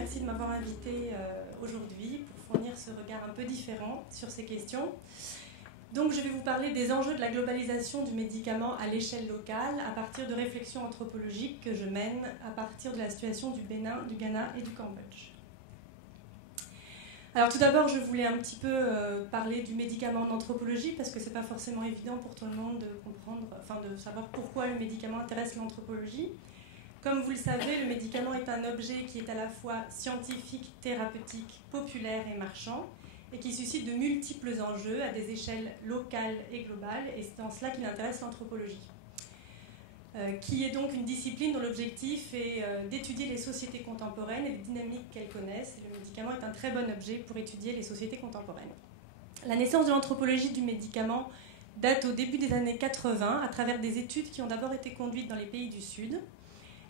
merci de m'avoir invité aujourd'hui pour fournir ce regard un peu différent sur ces questions. Donc je vais vous parler des enjeux de la globalisation du médicament à l'échelle locale à partir de réflexions anthropologiques que je mène à partir de la situation du Bénin, du Ghana et du Cambodge. Alors tout d'abord, je voulais un petit peu parler du médicament en anthropologie parce que c'est pas forcément évident pour tout le monde de comprendre, de savoir pourquoi le médicament intéresse l'anthropologie. Comme vous le savez, le médicament est un objet qui est à la fois scientifique, thérapeutique, populaire et marchand, et qui suscite de multiples enjeux à des échelles locales et globales, et c'est en cela qu'il intéresse l'anthropologie, qui est donc une discipline dont l'objectif est d'étudier les sociétés contemporaines et les dynamiques qu'elles connaissent. Et le médicament est un très bon objet pour étudier les sociétés contemporaines. La naissance de l'anthropologie du médicament date au début des années 80 à travers des études qui ont d'abord été conduites dans les pays du Sud.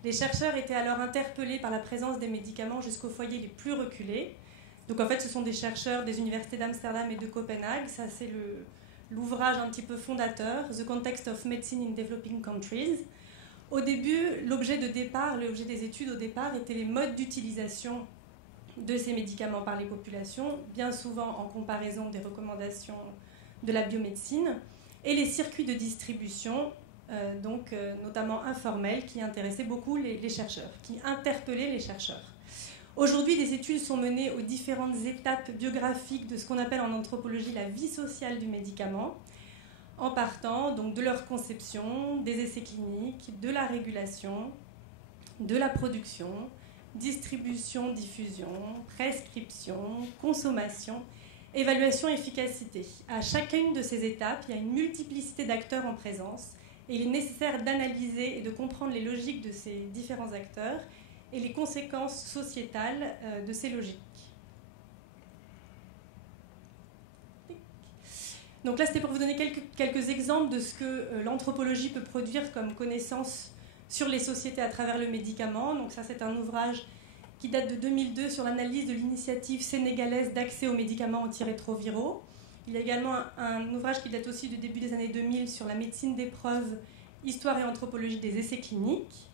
Les chercheurs étaient alors interpellés par la présence des médicaments jusqu'aux foyers les plus reculés. Donc en fait, ce sont des chercheurs des universités d'Amsterdam et de Copenhague. Ça, c'est l'ouvrage un petit peu fondateur, The Context of Medicine in Developing Countries. Au début, l'objet des études au départ étaient les modes d'utilisation de ces médicaments par les populations, bien souvent en comparaison des recommandations de la biomédecine, et les circuits de distribution, notamment informels, qui intéressaient beaucoup les chercheurs, qui interpellaient les chercheurs. Aujourd'hui, des études sont menées aux différentes étapes biographiques de ce qu'on appelle en anthropologie la vie sociale du médicament, en partant donc de leur conception, des essais cliniques, de la régulation, de la production, distribution, diffusion, prescription, consommation, évaluation, efficacité. À chacune de ces étapes, il y a une multiplicité d'acteurs en présence et il est nécessaire d'analyser et de comprendre les logiques de ces différents acteurs et les conséquences sociétales de ces logiques. Donc là, c'était pour vous donner quelques exemples de ce que l'anthropologie peut produire comme connaissance sur les sociétés à travers le médicament. Donc ça, c'est un ouvrage qui date de 2002 sur l'analyse de l'initiative sénégalaise d'accès aux médicaments antirétroviraux. Il y a également un ouvrage qui date aussi du début des années 2000 sur la médecine d'épreuve, histoire et anthropologie des essais cliniques.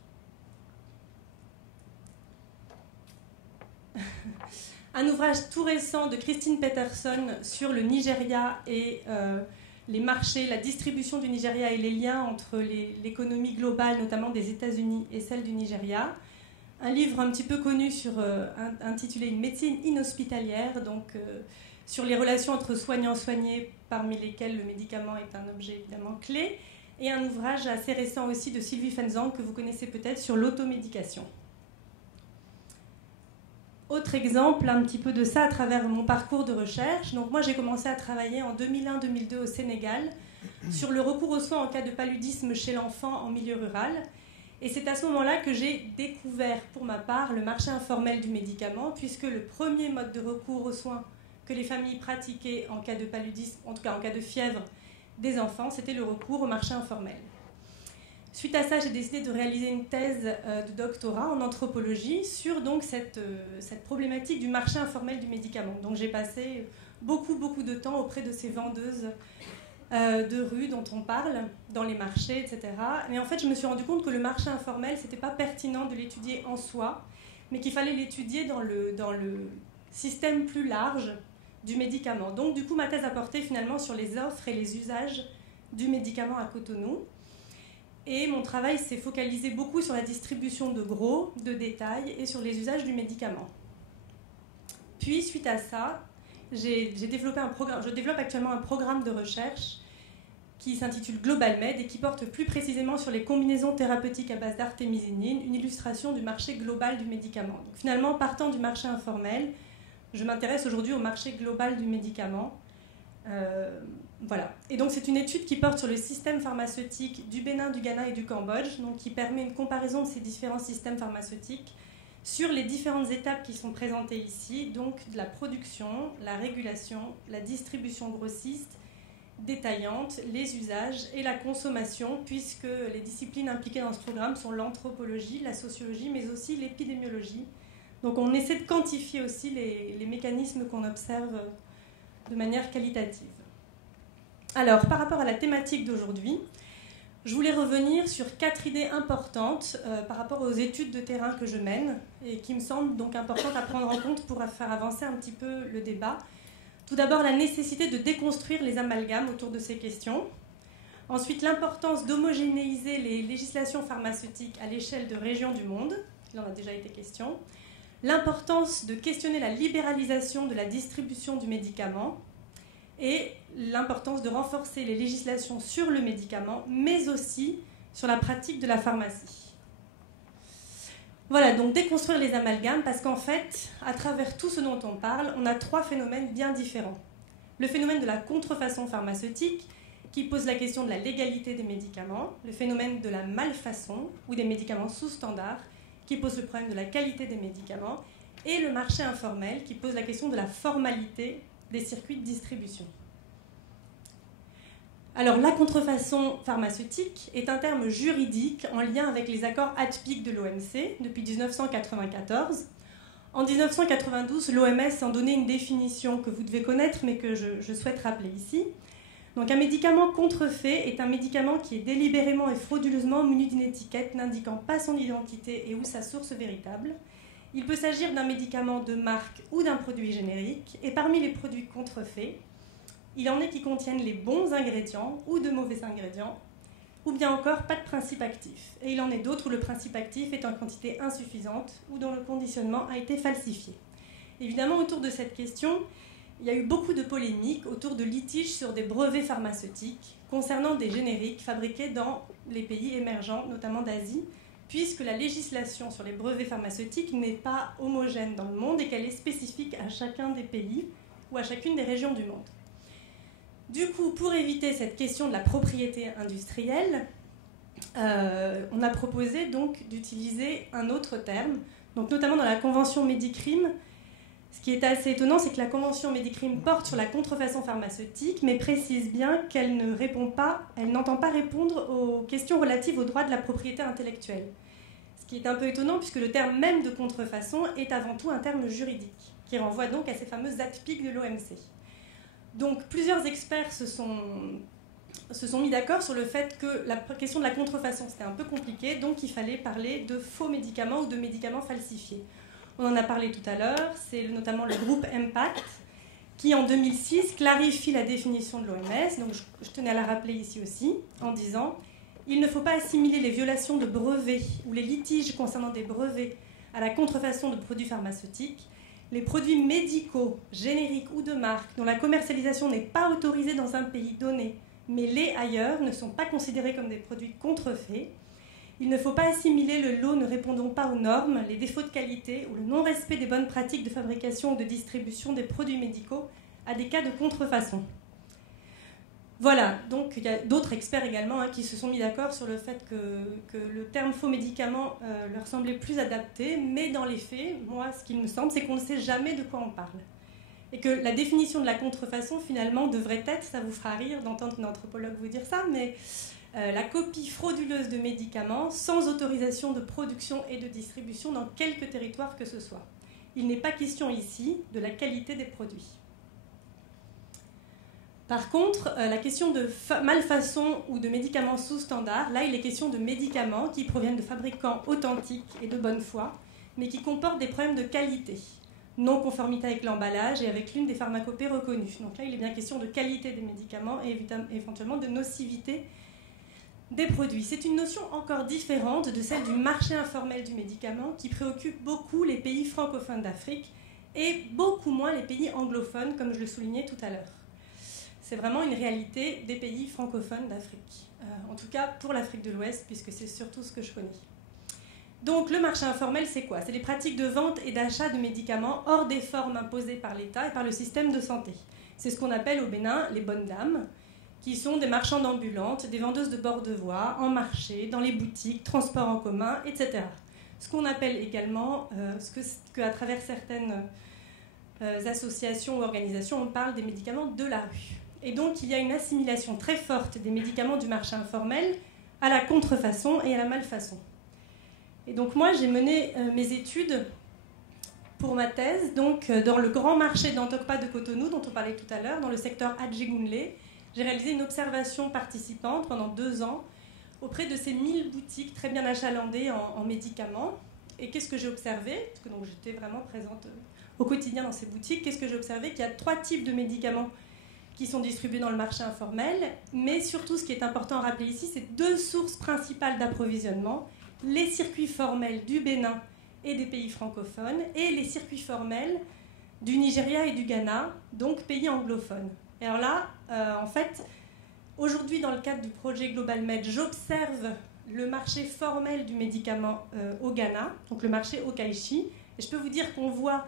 Un ouvrage tout récent de Christine Peterson sur le Nigeria et les marchés, la distribution du Nigeria et les liens entre l'économie globale, notamment des États-Unis et celle du Nigeria. Un livre un petit peu connu intitulé « Une médecine inhospitalière », sur les relations entre soignants-soignés, parmi lesquels le médicament est un objet évidemment clé, et un ouvrage assez récent aussi de Sylvie Fenzang, que vous connaissez peut-être, sur l'automédication. Autre exemple, un petit peu de ça à travers mon parcours de recherche. Donc moi, j'ai commencé à travailler en 2001-2002 au Sénégal sur le recours aux soins en cas de paludisme chez l'enfant en milieu rural. Et c'est à ce moment-là que j'ai découvert, pour ma part, le marché informel du médicament, puisque le premier mode de recours aux soins que les familles pratiquaient en cas de paludisme, en tout cas en cas de fièvre des enfants, c'était le recours au marché informel. Suite à ça, j'ai décidé de réaliser une thèse de doctorat en anthropologie sur donc cette problématique du marché informel du médicament. Donc j'ai passé beaucoup de temps auprès de ces vendeuses de rue dont on parle, dans les marchés, etc. Mais en fait, je me suis rendu compte que le marché informel, c'était pas pertinent de l'étudier en soi, mais qu'il fallait l'étudier dans le système plus large du médicament. Donc du coup, ma thèse a porté finalement sur les offres et les usages du médicament à Cotonou. Et mon travail s'est focalisé beaucoup sur la distribution de gros, de détail et sur les usages du médicament. Puis, suite à ça, je développe actuellement un programme de recherche qui s'intitule GlobalMed et qui porte plus précisément sur les combinaisons thérapeutiques à base d'artémisinine, une illustration du marché global du médicament. Donc, finalement, partant du marché informel, je m'intéresse aujourd'hui au marché global du médicament. Voilà. Et donc c'est une étude qui porte sur le système pharmaceutique du Bénin, du Ghana et du Cambodge, donc qui permet une comparaison de ces différents systèmes pharmaceutiques sur les différentes étapes qui sont présentées ici, donc de la production, la régulation, la distribution grossiste, détaillante, les usages et la consommation, puisque les disciplines impliquées dans ce programme sont l'anthropologie, la sociologie, mais aussi l'épidémiologie. Donc on essaie de quantifier aussi les mécanismes qu'on observe de manière qualitative. Alors, par rapport à la thématique d'aujourd'hui, Je voulais revenir sur 4 idées importantes par rapport aux études de terrain que je mène et qui me semblent donc importantes à prendre en compte pour faire avancer un petit peu le débat. Tout d'abord, la nécessité de déconstruire les amalgames autour de ces questions. Ensuite, l'importance d'homogénéiser les législations pharmaceutiques à l'échelle de régions du monde. Il en a déjà été question. L'importance de questionner la libéralisation de la distribution du médicament et l'importance de renforcer les législations sur le médicament, mais aussi sur la pratique de la pharmacie. Voilà, donc déconstruire les amalgames, parce qu'en fait, à travers tout ce dont on parle, on a 3 phénomènes bien différents. Le phénomène de la contrefaçon pharmaceutique, qui pose la question de la légalité des médicaments, le phénomène de la malfaçon, ou des médicaments sous-standard, qui pose le problème de la qualité des médicaments, et le marché informel, qui pose la question de la formalité des circuits de distribution. Alors, la contrefaçon pharmaceutique est un terme juridique en lien avec les accords ATPIC de l'OMC depuis 1994. En 1992, l'OMS en donnait une définition que vous devez connaître, mais que je souhaite rappeler ici. Donc, un médicament contrefait est un médicament qui est délibérément et frauduleusement muni d'une étiquette n'indiquant pas son identité et ou sa source véritable. Il peut s'agir d'un médicament de marque ou d'un produit générique, et parmi les produits contrefaits, il en est qui contiennent les bons ingrédients ou de mauvais ingrédients, ou bien encore pas de principe actif. Et il en est d'autres où le principe actif est en quantité insuffisante ou dont le conditionnement a été falsifié. Évidemment, autour de cette question, il y a eu beaucoup de polémiques autour de litiges sur des brevets pharmaceutiques concernant des génériques fabriqués dans les pays émergents, notamment d'Asie, puisque la législation sur les brevets pharmaceutiques n'est pas homogène dans le monde et qu'elle est spécifique à chacun des pays ou à chacune des régions du monde. Du coup, pour éviter cette question de la propriété industrielle, on a proposé donc d'utiliser un autre terme, donc notamment dans la Convention Médicrime. Ce qui est assez étonnant, c'est que la Convention Médicrime porte sur la contrefaçon pharmaceutique, mais précise bien qu'elle n'entend pas répondre aux questions relatives aux droits de la propriété intellectuelle. Ce qui est un peu étonnant, puisque le terme même de contrefaçon est avant tout un terme juridique, qui renvoie donc à ces fameuses ATPIC de l'OMC. Donc plusieurs experts se sont mis d'accord sur le fait que la question de la contrefaçon, c'était un peu compliqué, donc il fallait parler de faux médicaments ou de médicaments falsifiés. On en a parlé tout à l'heure, c'est notamment le groupe Impact qui, en 2006, clarifie la définition de l'OMS, donc je tenais à la rappeler ici aussi, en disant « Il ne faut pas assimiler les violations de brevets ou les litiges concernant des brevets à la contrefaçon de produits pharmaceutiques. Les produits médicaux, génériques ou de marque, dont la commercialisation n'est pas autorisée dans un pays donné, mais l'est ailleurs, ne sont pas considérés comme des produits contrefaits. Il ne faut pas assimiler le lot ne répondant pas aux normes, les défauts de qualité ou le non-respect des bonnes pratiques de fabrication ou de distribution des produits médicaux à des cas de contrefaçon. » Voilà, donc il y a d'autres experts également qui se sont mis d'accord sur le fait que le terme faux médicament leur semblait plus adapté, mais dans les faits, moi, ce qu'il me semble, c'est qu'on ne sait jamais de quoi on parle. Et que la définition de la contrefaçon, finalement, devrait être, ça vous fera rire d'entendre une anthropologue vous dire ça, mais la copie frauduleuse de médicaments sans autorisation de production et de distribution dans quelque territoire que ce soit. Il n'est pas question ici de la qualité des produits. Par contre, la question de malfaçon ou de médicaments sous-standard, là, il est question de médicaments qui proviennent de fabricants authentiques et de bonne foi, mais qui comportent des problèmes de qualité, non-conformité avec l'emballage et avec l'une des pharmacopées reconnues. Donc là, il est bien question de qualité des médicaments et éventuellement de nocivité des produits. C'est une notion encore différente de celle du marché informel du médicament qui préoccupe beaucoup les pays francophones d'Afrique et beaucoup moins les pays anglophones, comme je le soulignais tout à l'heure. C'est vraiment une réalité des pays francophones d'Afrique, en tout cas pour l'Afrique de l'Ouest, puisque c'est surtout ce que je connais. Donc le marché informel, c'est quoi? C'est les pratiques de vente et d'achat de médicaments hors des formes imposées par l'État et par le système de santé. C'est ce qu'on appelle au Bénin les bonnes dames, qui sont des marchandes ambulantes, des vendeuses de bord de voie, en marché, dans les boutiques, transports en commun, etc. Ce qu'on appelle également, à travers certaines associations ou organisations, on parle des médicaments de la rue. Et donc, il y a une assimilation très forte des médicaments du marché informel à la contrefaçon et à la malfaçon. Et donc, moi, j'ai mené mes études pour ma thèse donc, dans le grand marché d'Antokpa de Cotonou, dont on parlait tout à l'heure, dans le secteur Adjigunle. J'ai réalisé une observation participante pendant 2 ans auprès de ces 1000 boutiques très bien achalandées en médicaments. Et qu'est-ce que j'ai observé? Parce que donc, j'étais vraiment présente au quotidien dans ces boutiques. Qu'est-ce que j'ai observé? Qu'il y a 3 types de médicaments qui sont distribués dans le marché informel. Mais surtout, ce qui est important à rappeler ici, c'est 2 sources principales d'approvisionnement. Les circuits formels du Bénin et des pays francophones, et les circuits formels du Nigeria et du Ghana, donc pays anglophones. Et alors là, en fait, aujourd'hui, dans le cadre du projet Global Med, j'observe le marché formel du médicament au Ghana, donc le marché Okaishi, et je peux vous dire qu'on voit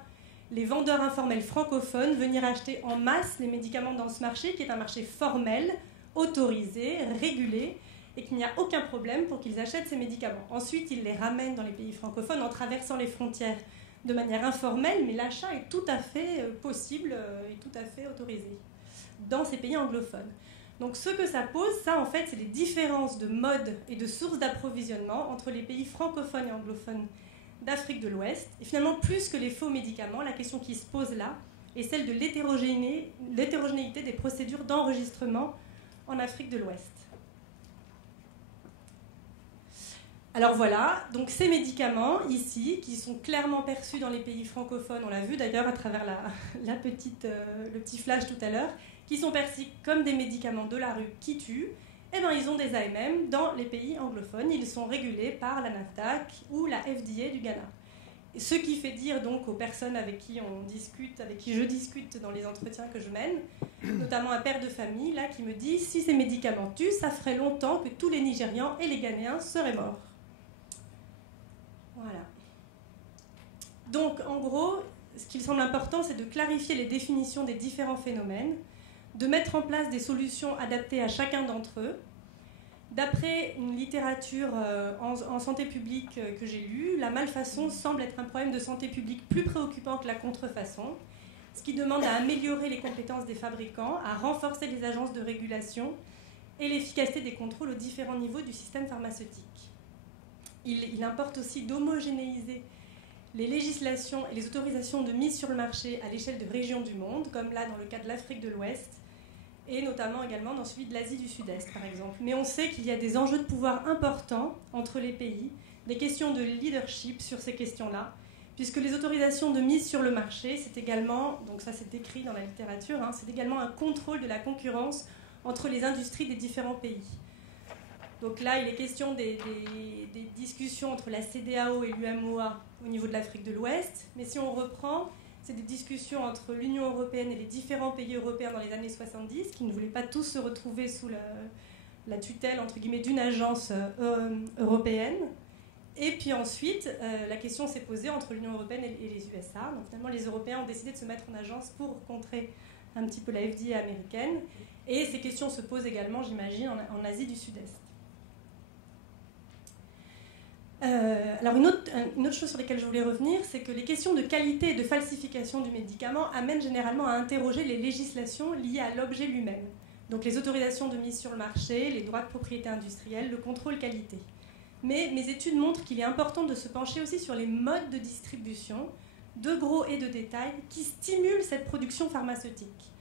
les vendeurs informels francophones venir acheter en masse les médicaments dans ce marché, qui est un marché formel, autorisé, régulé, et qu'il n'y a aucun problème pour qu'ils achètent ces médicaments. Ensuite, ils les ramènent dans les pays francophones en traversant les frontières de manière informelle, mais l'achat est tout à fait possible et tout à fait autorisé dans ces pays anglophones. Donc ce que ça pose, ça en fait, c'est les différences de mode et de sources d'approvisionnement entre les pays francophones et anglophones d'Afrique de l'Ouest. Et finalement, plus que les faux médicaments, la question qui se pose là est celle de l'hétérogénéité des procédures d'enregistrement en Afrique de l'Ouest. Alors voilà, donc ces médicaments ici, qui sont clairement perçus dans les pays francophones, on l'a vu d'ailleurs à travers le petit flash tout à l'heure, qui sont perçus comme des médicaments de la rue qui tuent, eh bien ils ont des AMM dans les pays anglophones, ils sont régulés par la NAFDAC ou la FDA du Ghana. Ce qui fait dire donc aux personnes avec qui je discute dans les entretiens que je mène, notamment un père de famille là qui me dit si ces médicaments tuent, ça ferait longtemps que tous les Nigérians et les Ghanéens seraient morts. Voilà. Donc, en gros, ce qu'il semble important, c'est de clarifier les définitions des différents phénomènes, de mettre en place des solutions adaptées à chacun d'entre eux. D'après une littérature en santé publique que j'ai lue, la malfaçon semble être un problème de santé publique plus préoccupant que la contrefaçon, ce qui demande à améliorer les compétences des fabricants, à renforcer les agences de régulation et l'efficacité des contrôles aux différents niveaux du système pharmaceutique. Il importe aussi d'homogénéiser les législations et les autorisations de mise sur le marché à l'échelle de régions du monde, comme là dans le cas de l'Afrique de l'Ouest, et notamment également dans celui de l'Asie du Sud-Est, par exemple. Mais on sait qu'il y a des enjeux de pouvoir importants entre les pays, des questions de leadership sur ces questions-là, puisque les autorisations de mise sur le marché, c'est également, donc ça c'est écrit dans la littérature, c'est également un contrôle de la concurrence entre les industries des différents pays. Donc là, il est question des discussions entre la CEDEAO et l'UMOA au niveau de l'Afrique de l'Ouest. Mais si on reprend, c'est des discussions entre l'Union européenne et les différents pays européens dans les années 70, qui ne voulaient pas tous se retrouver sous la tutelle, entre guillemets, d'une agence européenne. Et puis ensuite, la question s'est posée entre l'Union européenne et les USA. Donc finalement, les Européens ont décidé de se mettre en agence pour contrer un petit peu la FDA américaine. Et ces questions se posent également, j'imagine, en Asie du Sud-Est. Alors une autre chose sur laquelle je voulais revenir, c'est que les questions de qualité et de falsification du médicament amènent généralement à interroger les législations liées à l'objet lui-même. Donc les autorisations de mise sur le marché, les droits de propriété industrielle, le contrôle qualité. Mais mes études montrent qu'il est important de se pencher aussi sur les modes de distribution, de gros et de détail, qui stimulent cette production pharmaceutique.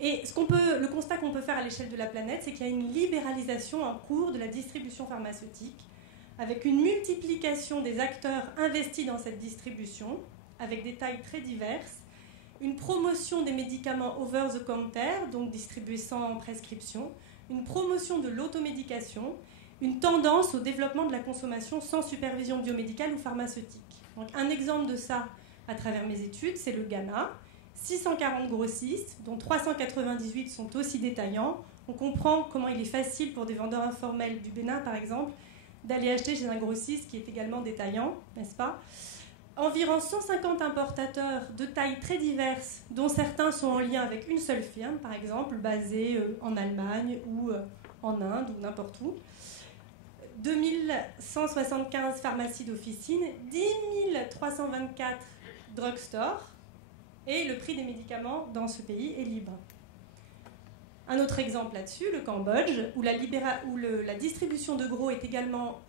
Et le constat qu'on peut faire à l'échelle de la planète, c'est qu'il y a une libéralisation en cours de la distribution pharmaceutique, avec une multiplication des acteurs investis dans cette distribution, avec des tailles très diverses, une promotion des médicaments over the counter, donc distribués sans prescription, une promotion de l'automédication, une tendance au développement de la consommation sans supervision biomédicale ou pharmaceutique. Donc, un exemple de ça, à travers mes études, c'est le Ghana. 640 grossistes, dont 398 sont aussi détaillants. On comprend comment il est facile pour des vendeurs informels du Bénin, par exemple, d'aller acheter chez un grossiste qui est également détaillant, n'est-ce pas? Environ 150 importateurs de tailles très diverses, dont certains sont en lien avec une seule firme, par exemple, basée en Allemagne ou en Inde ou n'importe où. 2175 pharmacies d'officine, 10 324 drugstores, et le prix des médicaments dans ce pays est libre. Un autre exemple là-dessus, le Cambodge, où la distribution de gros est également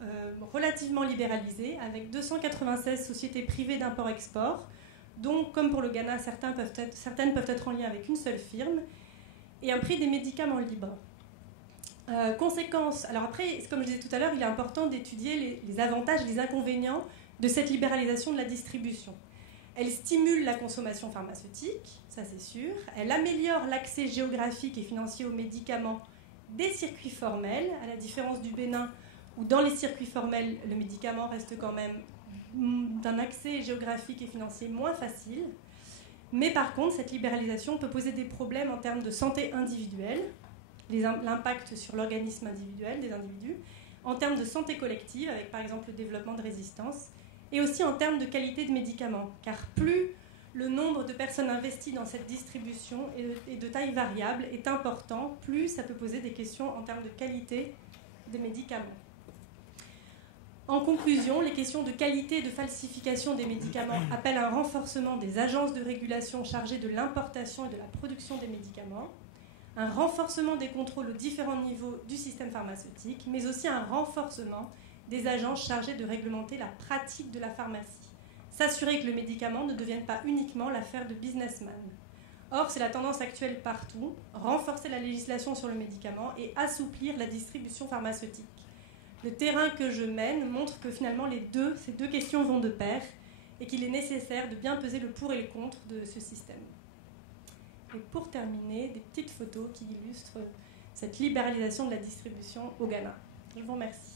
relativement libéralisée, avec 296 sociétés privées d'import-export, dont, comme pour le Ghana, certaines peuvent être en lien avec une seule firme, et un prix des médicaments libre. Conséquences. Alors après, comme je disais tout à l'heure, il est important d'étudier les avantages et les inconvénients de cette libéralisation de la distribution. Elle stimule la consommation pharmaceutique, ça c'est sûr. Elle améliore l'accès géographique et financier aux médicaments des circuits formels, à la différence du Bénin, où dans les circuits formels, le médicament reste quand même d'un accès géographique et financier moins facile. Mais par contre, cette libéralisation peut poser des problèmes en termes de santé individuelle, l'impact sur l'organisme individuel des individus, en termes de santé collective, avec par exemple le développement de résistance, et aussi en termes de qualité de médicaments, car plus le nombre de personnes investies dans cette distribution est de taille variable est important, plus ça peut poser des questions en termes de qualité des médicaments. En conclusion, les questions de qualité et de falsification des médicaments appellent un renforcement des agences de régulation chargées de l'importation et de la production des médicaments, un renforcement des contrôles aux différents niveaux du système pharmaceutique, mais aussi un renforcement des agences chargées de réglementer la pratique de la pharmacie. S'assurer que le médicament ne devienne pas uniquement l'affaire de businessmen. Or, c'est la tendance actuelle partout, renforcer la législation sur le médicament et assouplir la distribution pharmaceutique. Le terrain que je mène montre que finalement ces deux questions vont de pair et qu'il est nécessaire de bien peser le pour et le contre de ce système. Et pour terminer, des petites photos qui illustrent cette libéralisation de la distribution au Ghana. Je vous remercie.